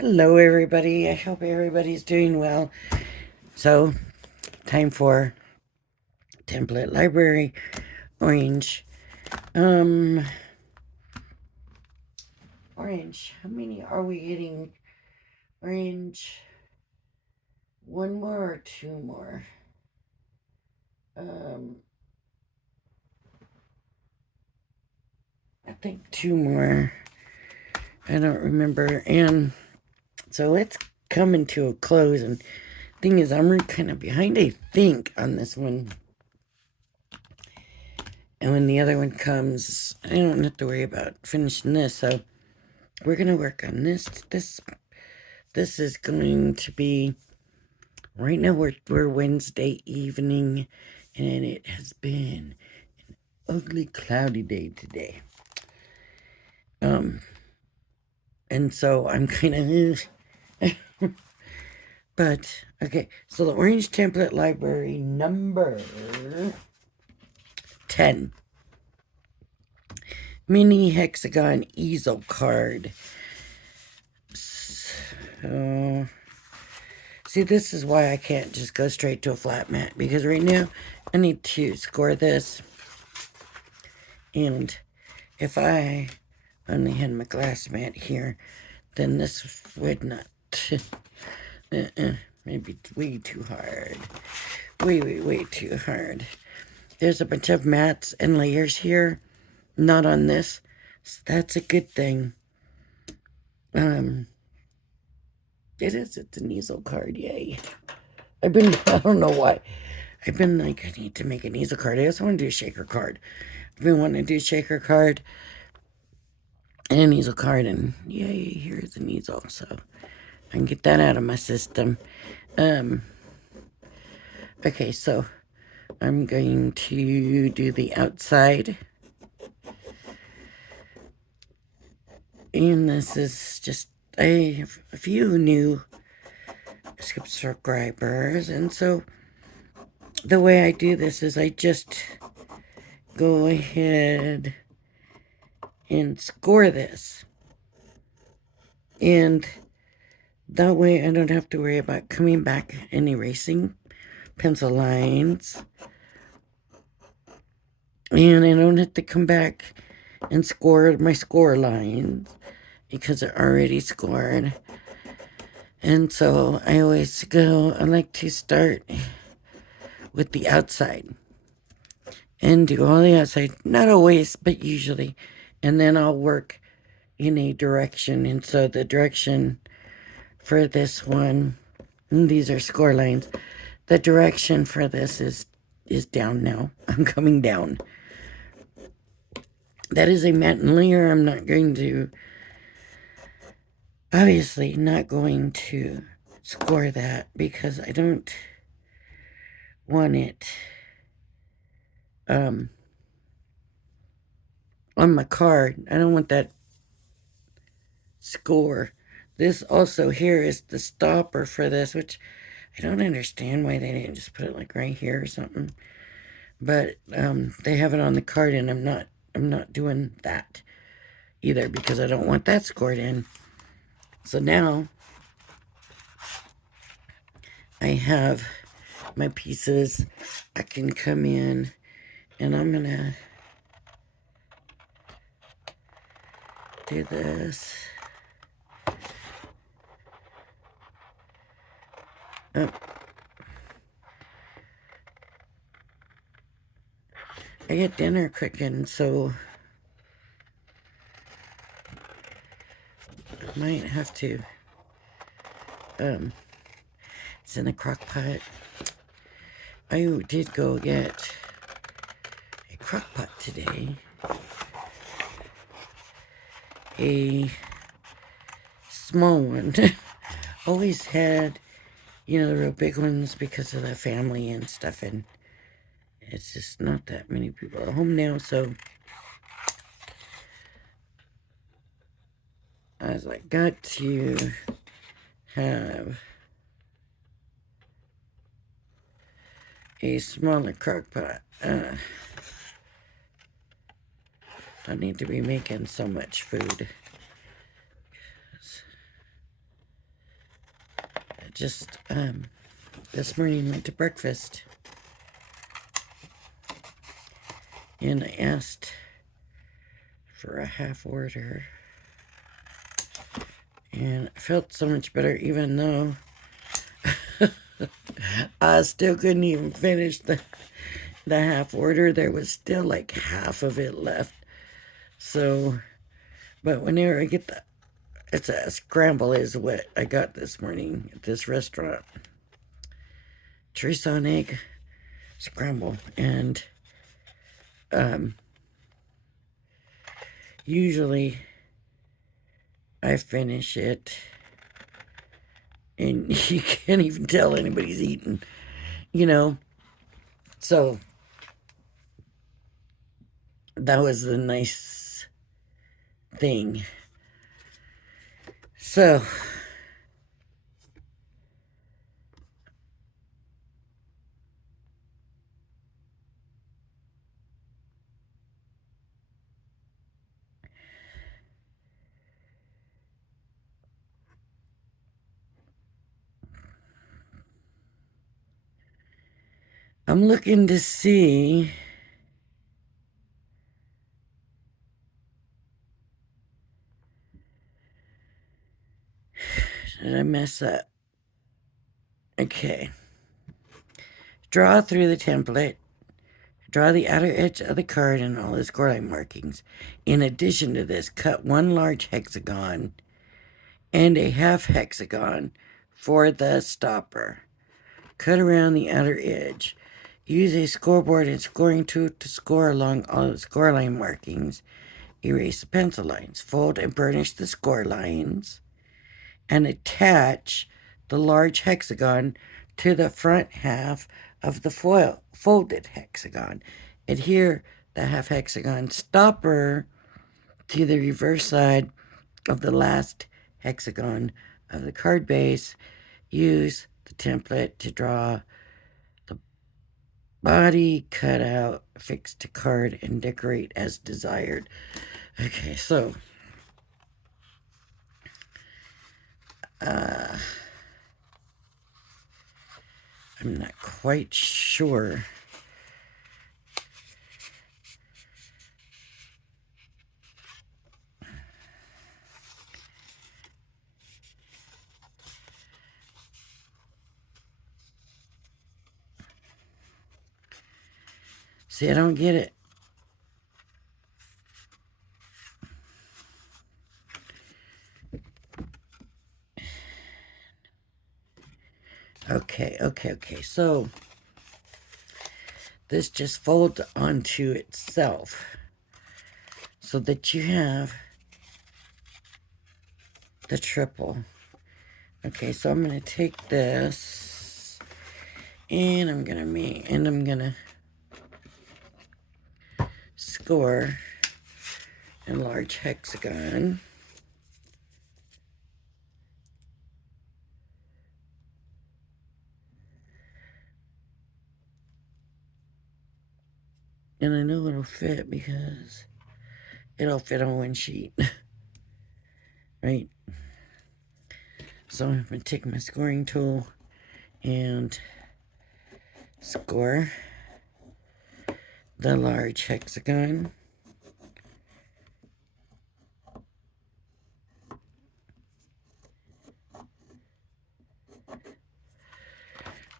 Hello, everybody. I hope everybody's doing well. So, time for template library orange. Um, Orange. How many are we getting? Orange. One more or two more? Um, I think two more. I don't remember. And so it's coming to a close. And thing is, I'm kind of behind, I think, on this one. And when the other one comes, I don't have to worry about finishing this. So we're gonna work on this. This is going to be right now. We're Wednesday evening, and it has been ugly cloudy day today. And so I'm kind of. But okay, so the orange template library number 10. Mini Hexagon Easel card. So, see, this is why I can't just go straight to a flat mat, because right now I need to score this. And if I only had my glass mat here, then this would not. Maybe way too hard. Way too hard. There's a bunch of mats and layers here, not on this. So that's a good thing. It's an easel card, yay. I don't know why. I've been like, I need to make an easel card. I also want to do a shaker card. I've been wanting to do a shaker card and an easel card, and yay, here's an easel. So I can get that out of my system. Okay, so I'm going to do the outside. And this is just a few new subscribers. And so the way I do this is I just go ahead and score this. And that way I don't have to worry about coming back and erasing pencil lines. And I don't have to come back and score my score lines because they're already scored. And so I like to start with the outside and do all the outside, not always, but usually. And then I'll work in a direction. And so the direction for this one, and these are score lines, the direction for this is down now. I'm coming down. That is a matte and layer. I'm not going to, obviously not going to score that because I don't want it on my card. I don't want that score. This also here is the stopper for this, which I don't understand why they didn't just put it like right here or something. But they have it on the card, and I'm not doing that either because I don't want that scored in. So now I have my pieces. I can come in, and I'm gonna do this. Oh. I get dinner cooking, so I might have to. It's in a crock pot. I did go get a crock pot today. A small one. Always had, the real big ones because of the family and stuff, and it's just not that many people at home now, so I was like, got to have a smaller crock pot. I need to be making so much food. just this morning went to breakfast and I asked for a half order, and I felt so much better, even though I still couldn't even finish the half order. There was still like half of it left. So, but whenever I get it's a scramble is what I got this morning at this restaurant. Chorizo and egg scramble. And usually I finish it and you can't even tell anybody's eaten, you know. So that was the nice thing. So I'm looking to see did I mess up? Okay. Draw through the template. Draw the outer edge of the card and all the scoreline markings. In addition to this, cut one large hexagon and a half hexagon for the stopper. Cut around the outer edge. Use a scoreboard and scoring tool to score along all the scoreline markings. Erase the pencil lines. Fold and burnish the score lines. And attach the large hexagon to the front half of the folded hexagon. Adhere the half hexagon stopper to the reverse side of the last hexagon of the card base. Use the template to draw the body, cut out, fix to card, and decorate as desired. Okay, so I'm not quite sure. See, I don't get it. Okay. So this just folds onto itself so that you have the triple. Okay, so I'm gonna take this and I'm gonna score a large hexagon. And I know it'll fit because it'll fit on one sheet. Right? So I'm going to take my scoring tool and score the large hexagon.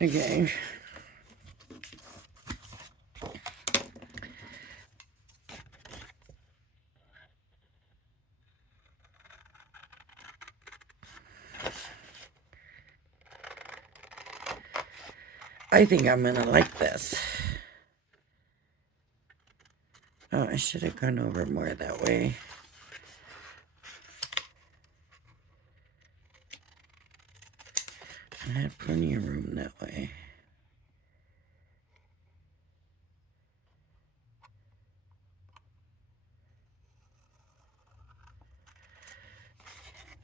Okay. I think I'm gonna like this. Oh, I should have gone over more that way. I had plenty of room that way.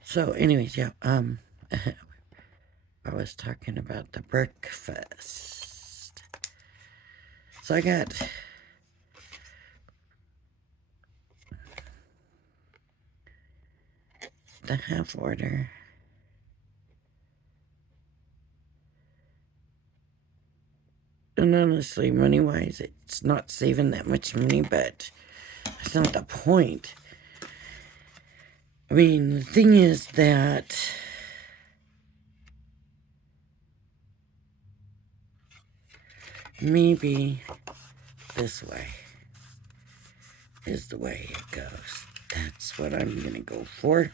So anyways, yeah, I was talking about the breakfast. So I got the half order. And honestly, money-wise, it's not saving that much money, but that's not the point. I mean, the thing is that maybe this way is the way it goes. That's what I'm going to go for.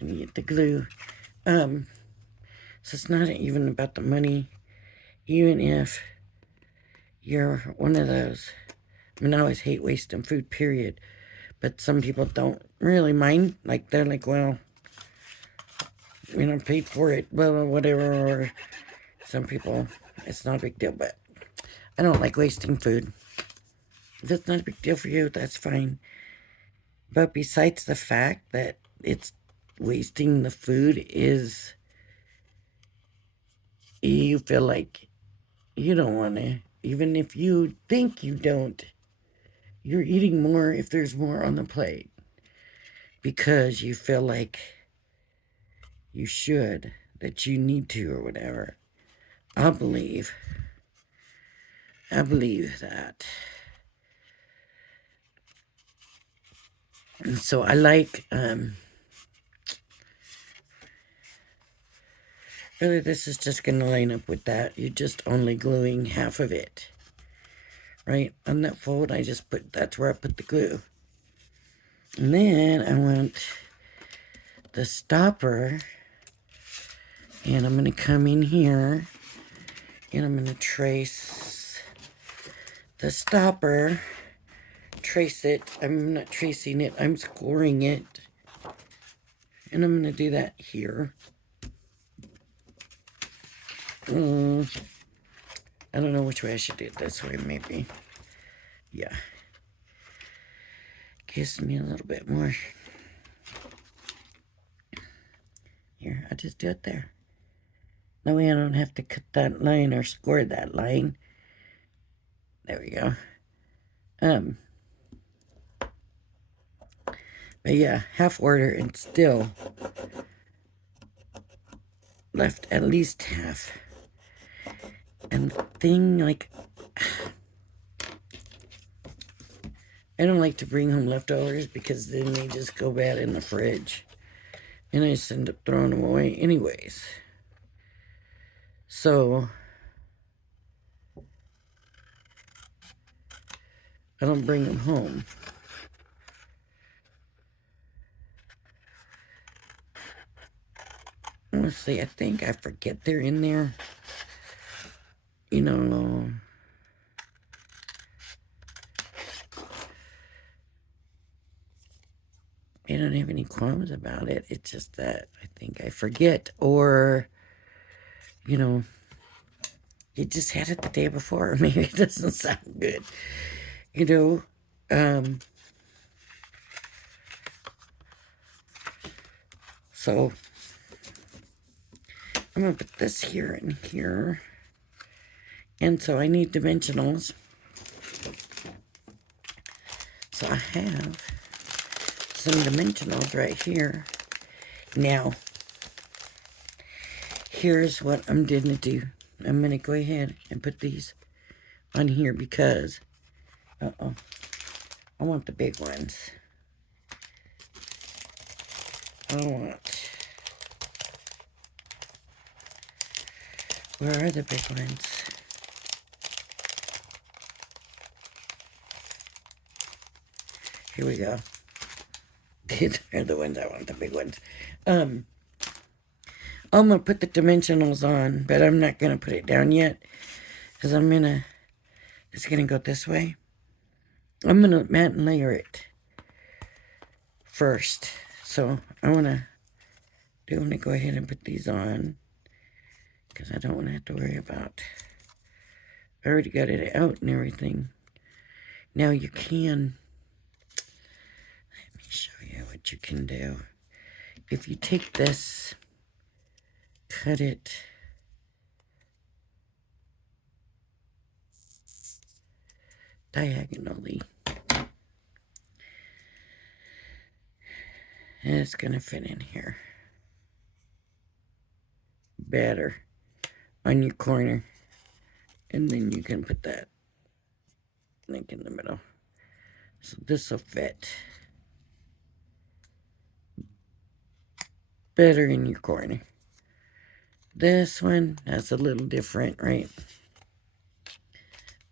Let me get the glue. So it's not even about the money. Even if you're one of those, I mean, I always hate wasting food, period. But some people don't really mind. Like, they're like, well, paid for it, well, whatever. Or some people, it's not a big deal. But I don't like wasting food. If it's not a big deal for you, that's fine. But besides the fact that it's wasting the food is, you feel like you don't want to, even if you think you don't, you're eating more if there's more on the plate because you feel like you should, that you need to, or whatever. I believe that. And so I like, really, this is just going to line up with that. You're just only gluing half of it. Right? On that fold, I just put, that's where I put the glue. And then I want the stopper. And I'm going to come in here. And I'm going to trace the stopper. Trace it. I'm not tracing it. I'm scoring it. And I'm going to do that here. I don't know which way I should do it. This way, maybe. Yeah. Gives me a little bit more. Here, I'll just do it there. That way I don't have to cut that line or score that line. There we go. But yeah, half order and still left at least half. And the thing, like, I don't like to bring home leftovers because then they just go bad in the fridge. And I just end up throwing them away anyways. So, I don't bring them home. Honestly, I think I forget they're in there. You know, I don't have any qualms about it. It's just that I think I forget, or, you just had it the day before. Maybe it doesn't sound good. So I'm going to put this here and here. And so I need dimensionals. So I have some dimensionals right here. Now, here's what I'm going to do. I'm going to go ahead and put these on here because, I want the big ones. Where are the big ones? Here we go. These are the ones I want, the big ones. I'm going to put the dimensionals on, but I'm not going to put it down yet because it's going to go this way. I'm going to matte and layer it first. So I want to go ahead and put these on because I don't want to have to worry about, I already got it out and everything. Now you can, let me show you what you can do. If you take this, cut it diagonally, and it's going to fit in here better on your corner. And then you can put that link in the middle. So this will fit better in your corner. This one, that's a little different, right?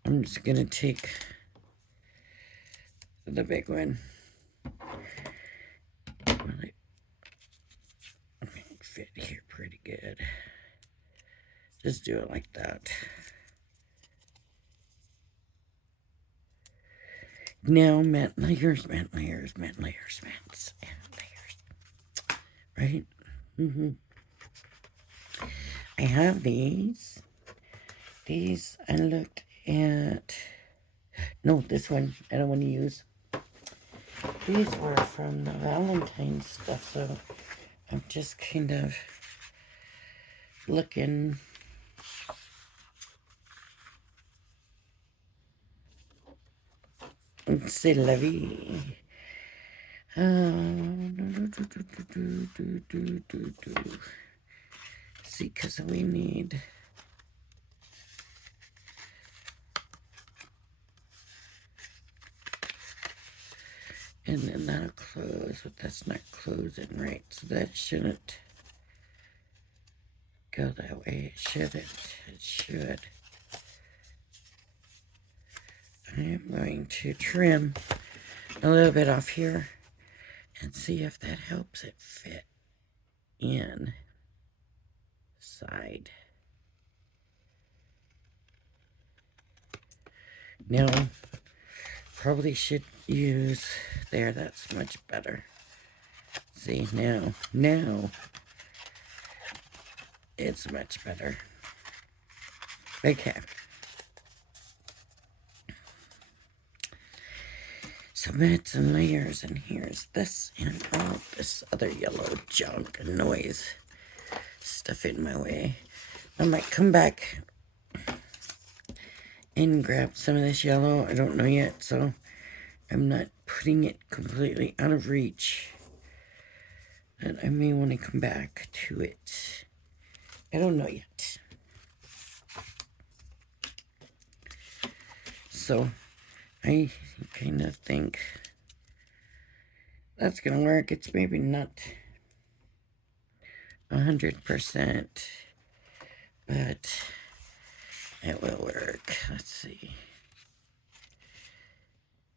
I'm just going to take the big one. It fit here pretty good. Just do it like that. Now, matte layers, matte layers, matte layers, matte layers. Right? I have these. These I looked at. No, this one I don't want to use. These were from the Valentine's stuff, so I'm just kind of looking. C'est la vie. See, because we need. And then that'll close, but that's not closing right, so that shouldn't go that way. It shouldn't. It should. I am going to trim a little bit off here and see if that helps it fit in side. Now, probably should use there. That's much better. See, now it's much better. Okay. So mats and layers, and here's this and all this other yellow junk and noise stuff in my way. I might come back and grab some of this yellow. I don't know yet, so I'm not putting it completely out of reach. And I may want to come back to it. I don't know yet. So I kind of think that's going to work. It's maybe not 100%, but it will work. Let's see.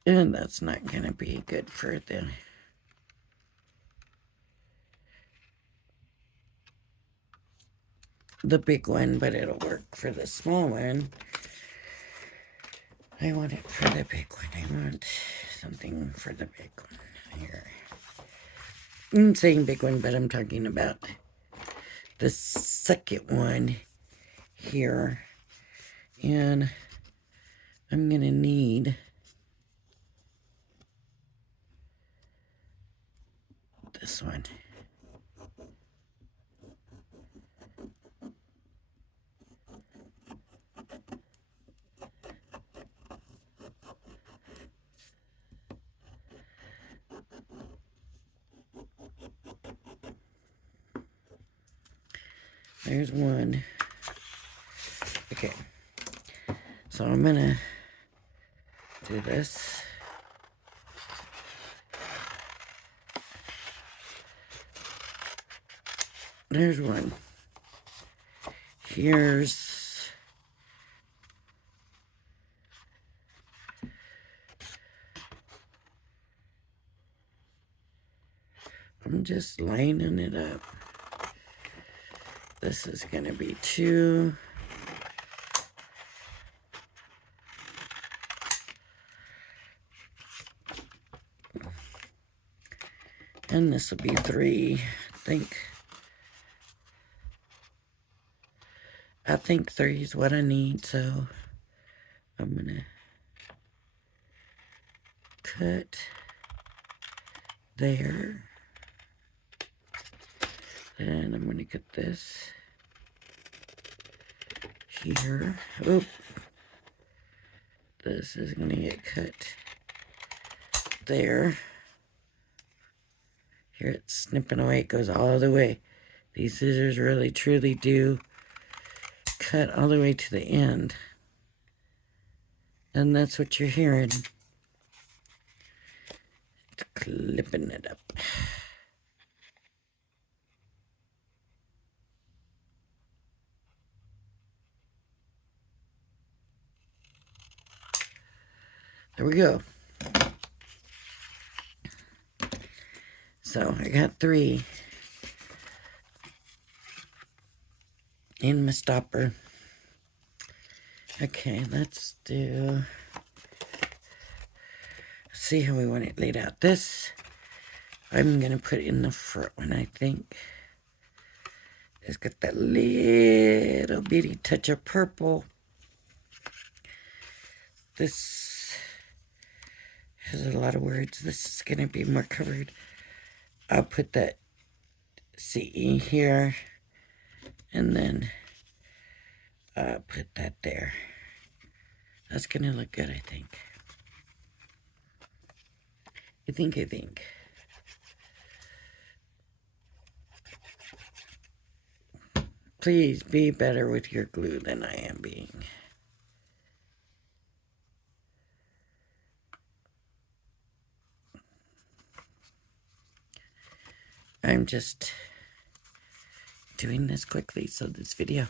And that's not going to be good for the big one, but it'll work for the small one. I want it for the big one. I want something for the big one here. I'm saying big one, but I'm talking about the second one here. And I'm going to need this one. There's one. Okay. So I'm going to do this. There's one. Here's I'm just lining it up. This is going to be 2. And this will be 3, I think 3 is what I need, so I'm going to cut there. And I'm going to cut this here. Oop. This is going to get cut there. Here it's snipping away. It goes all the way. These scissors really, truly do cut all the way to the end. And that's what you're hearing. It's clipping it up. There we go. So I got 3 in my stopper. Okay, let's see how we want it laid out. This, I'm going to put in the front one, I think. It's got that little bitty touch of purple. This has a lot of words. This is going to be more covered. I'll put that CE here, and then put that there. That's going to look good, I think. I think. Please be better with your glue than I am being. I'm just doing this quickly, so this video,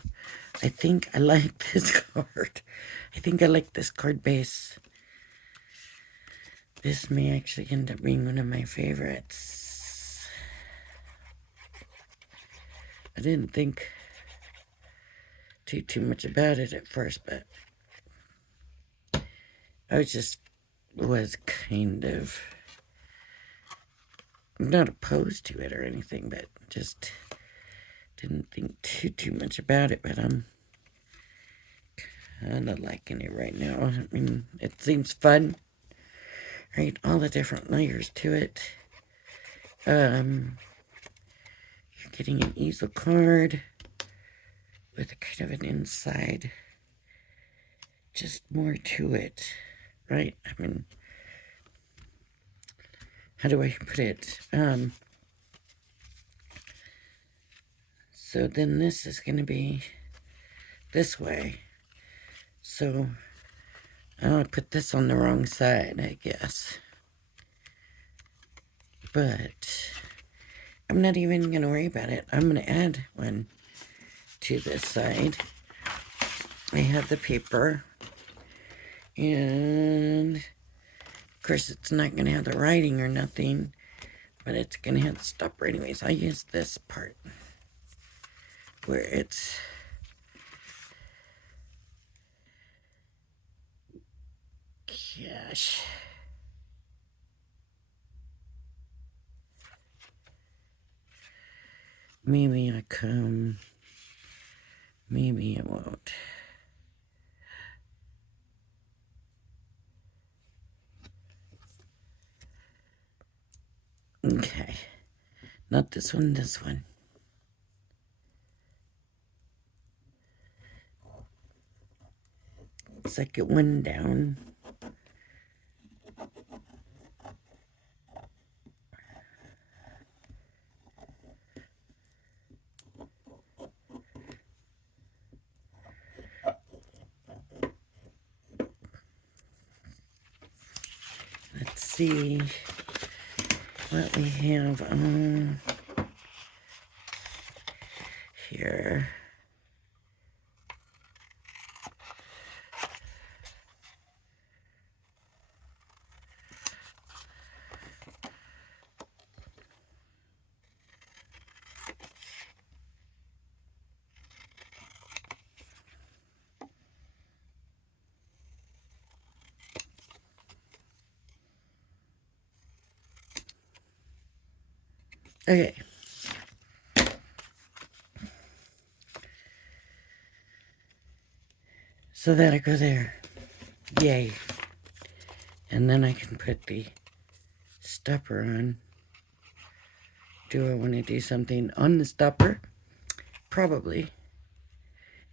I think I like this card. I think I like this card base. This may actually end up being one of my favorites. I didn't think too much about it at first, but I was kind of not opposed to it or anything, but just didn't think too much about it. But I'm kind of liking it right now. I mean, it seems fun, right? All the different layers to it. You're getting an easel card with a kind of an inside, just more to it, right? I mean, how do I put it? So then this is going to be this way. So I'll put this on the wrong side, I guess. But I'm not even going to worry about it. I'm going to add one to this side. I have the paper, and of course it's not going to have the writing or nothing, but it's going to have the stopper anyways. I use this part where it's gosh. Maybe I come, maybe I won't. Okay, not this one, this one. Second one down. Let's see what we have on here. Okay. So that I go there. Yay. And then I can put the stopper on. Do I want to do something on the stopper? Probably.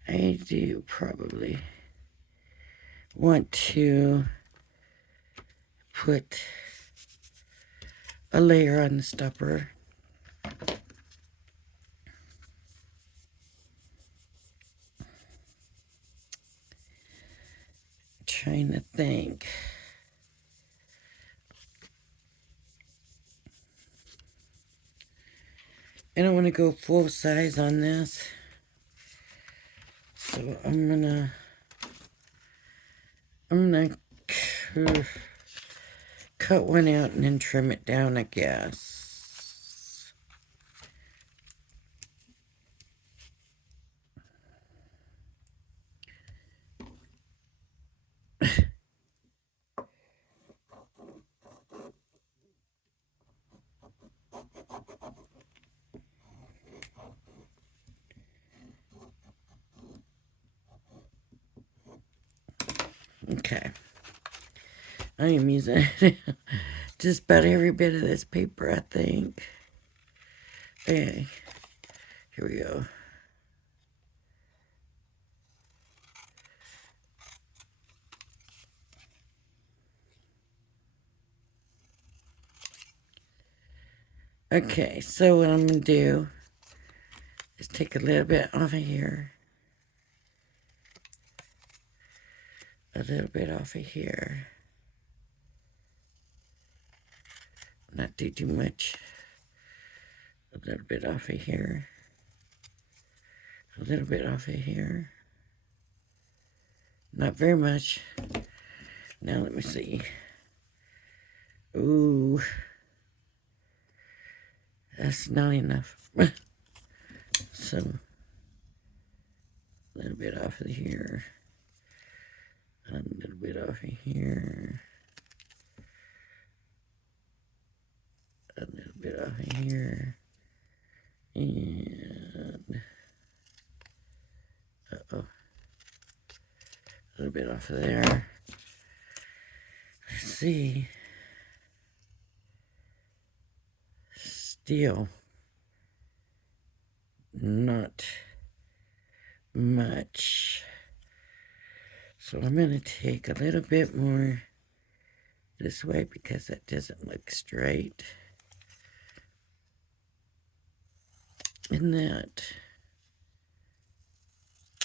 I do probably want to put a layer on the stopper. trying to think. I don't want to go full size on this. So I'm gonna cut one out and then trim it down, I guess. Okay. I am using just about every bit of this paper, I think. Okay. Here we go. Okay, so what I'm going to do is take a little bit off of here. A little bit off of here. Not do too much. A little bit off of here. A little bit off of here. Not very much. Now let me see. Ooh. That's not enough. So, a little bit off of here. A little bit off of here. A little bit off of here. And, uh-oh. A little bit off of there. Let's see. Still not much. So I'm going to take a little bit more this way because that doesn't look straight. And that.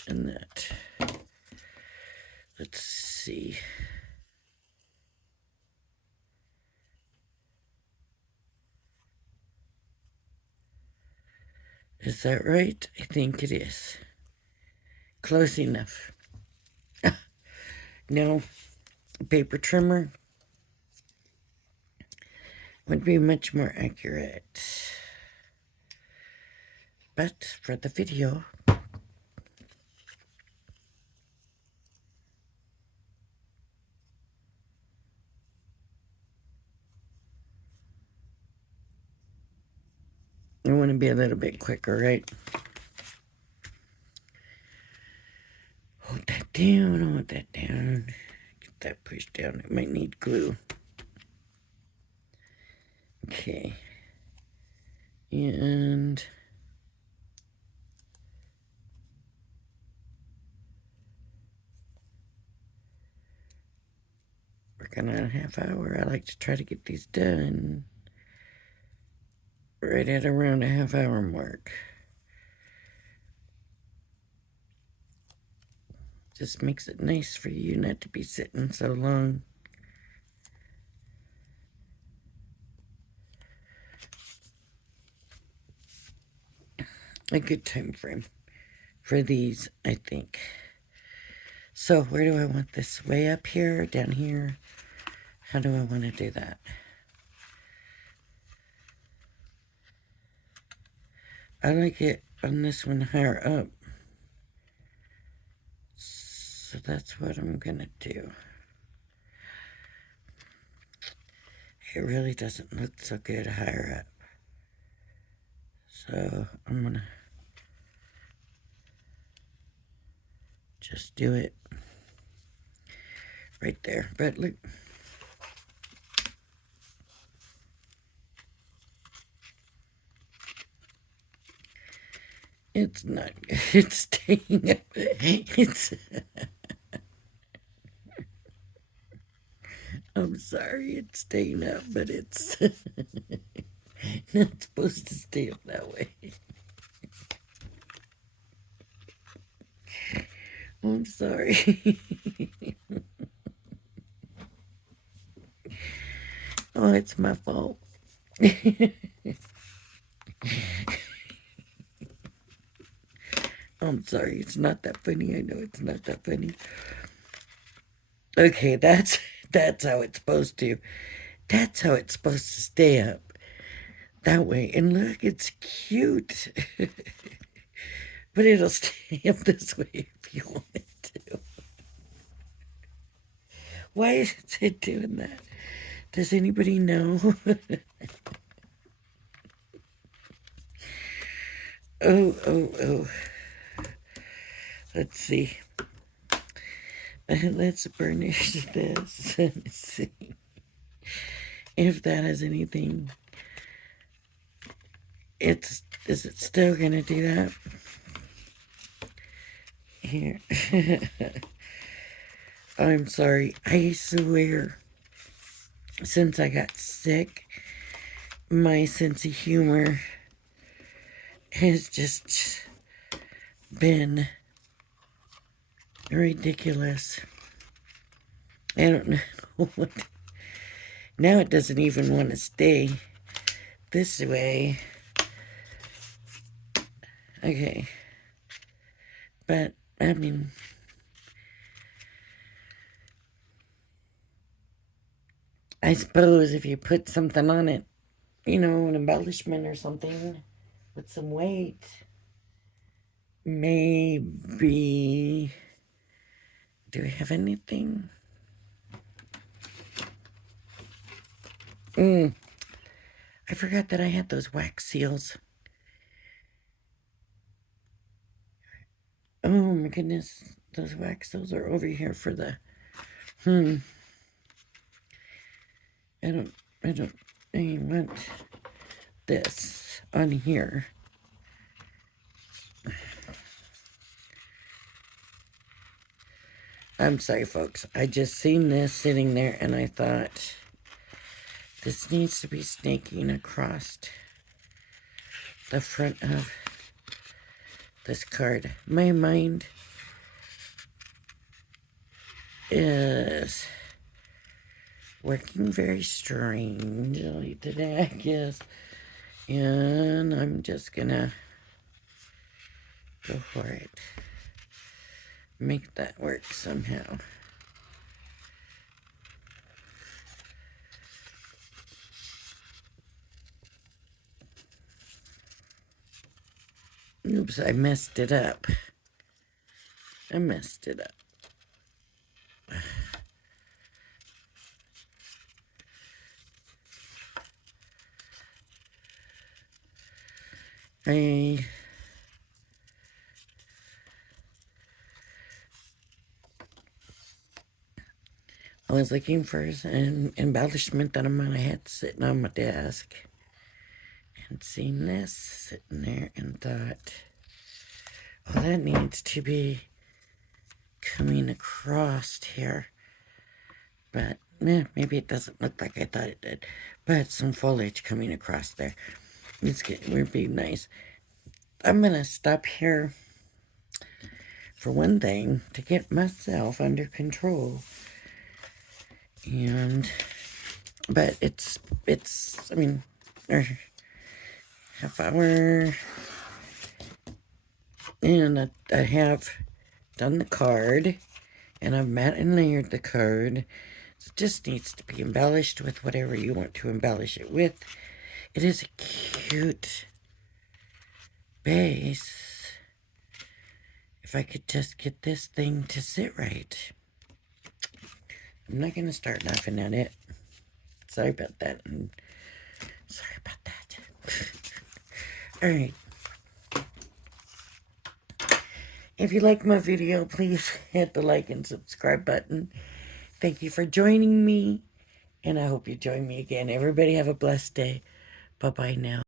And that. Let's see. Is that right? I think it is. Close enough. No, paper trimmer would be much more accurate. But for the video, I want to be a little bit quicker, right? Hold that down, hold that down. Get that pushed down. It might need glue. Okay. And working on a half hour. I like to try to get these done right at around a half hour mark. Just makes it nice for you not to be sitting so long. A good time frame for these, I think. So where do I want this? Way up here, down here? How do I want to do that? I like it on this one higher up. So that's what I'm gonna do. It really doesn't look so good higher up. So I'm gonna just do it right there. But look. It's not, it's staying up. It's, I'm sorry, it's staying up, but it's not supposed to stay up that way. I'm sorry. Oh, it's my fault. I'm sorry, it's not that funny. I know it's not that funny. Okay, that's how it's supposed to. That's how it's supposed to stay up. That way. And look, it's cute. But it'll stay up this way if you want it to. Why is it doing that? Does anybody know? Oh, oh, oh. Let's see. Let's burnish this and see if that has anything. Is it still gonna do that? Here. I'm sorry. I swear, since I got sick, my sense of humor has just been ridiculous. I don't know what. Now it doesn't even want to stay this way. Okay. But, I mean, I suppose if you put something on it, you know, an embellishment or something with some weight, maybe. Do we have anything? I forgot that I had those wax seals. Oh my goodness, those wax seals are over here for the, I want this on here. I'm sorry, folks. I just seen this sitting there and I thought this needs to be snaking across the front of this card. My mind is working very strangely today, I guess. And I'm just gonna go for it. Make that work somehow. Oops, I messed it up. I messed it up. I was looking for an embellishment that I'm gonna have sitting on my desk and seen this sitting there and thought, oh, that needs to be coming across here. But maybe it doesn't look like I thought it did. But some foliage coming across there. Would be nice. I'm gonna stop here for one thing to get myself under control. But it's I mean, half hour, and I have done the card, and I've mat and layered the card. It just needs to be embellished with whatever you want to embellish it with. It is a cute base. If I could just get this thing to sit right. I'm not going to start laughing at it. Sorry about that. Sorry about that. All right. If you like my video, please hit the like and subscribe button. Thank you for joining me, and I hope you join me again. Everybody have a blessed day. Bye-bye now.